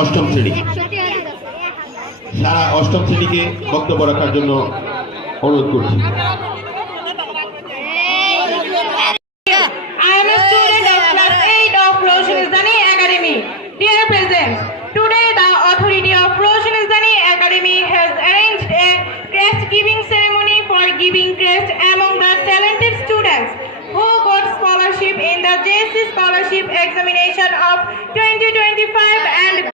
অষ্টম শ্রেণী। সারা অষ্টম শ্রেণীকে বক্তব্য রাখার জন্য অনুরোধ করছি। I am a student of class 8 of Roshan Izdani Academy. Dear present, today the authority of Roshan Izdani Academy has arranged a crest giving ceremony for giving crest among the talented students who got scholarship in the JSC scholarship examination of 2025 and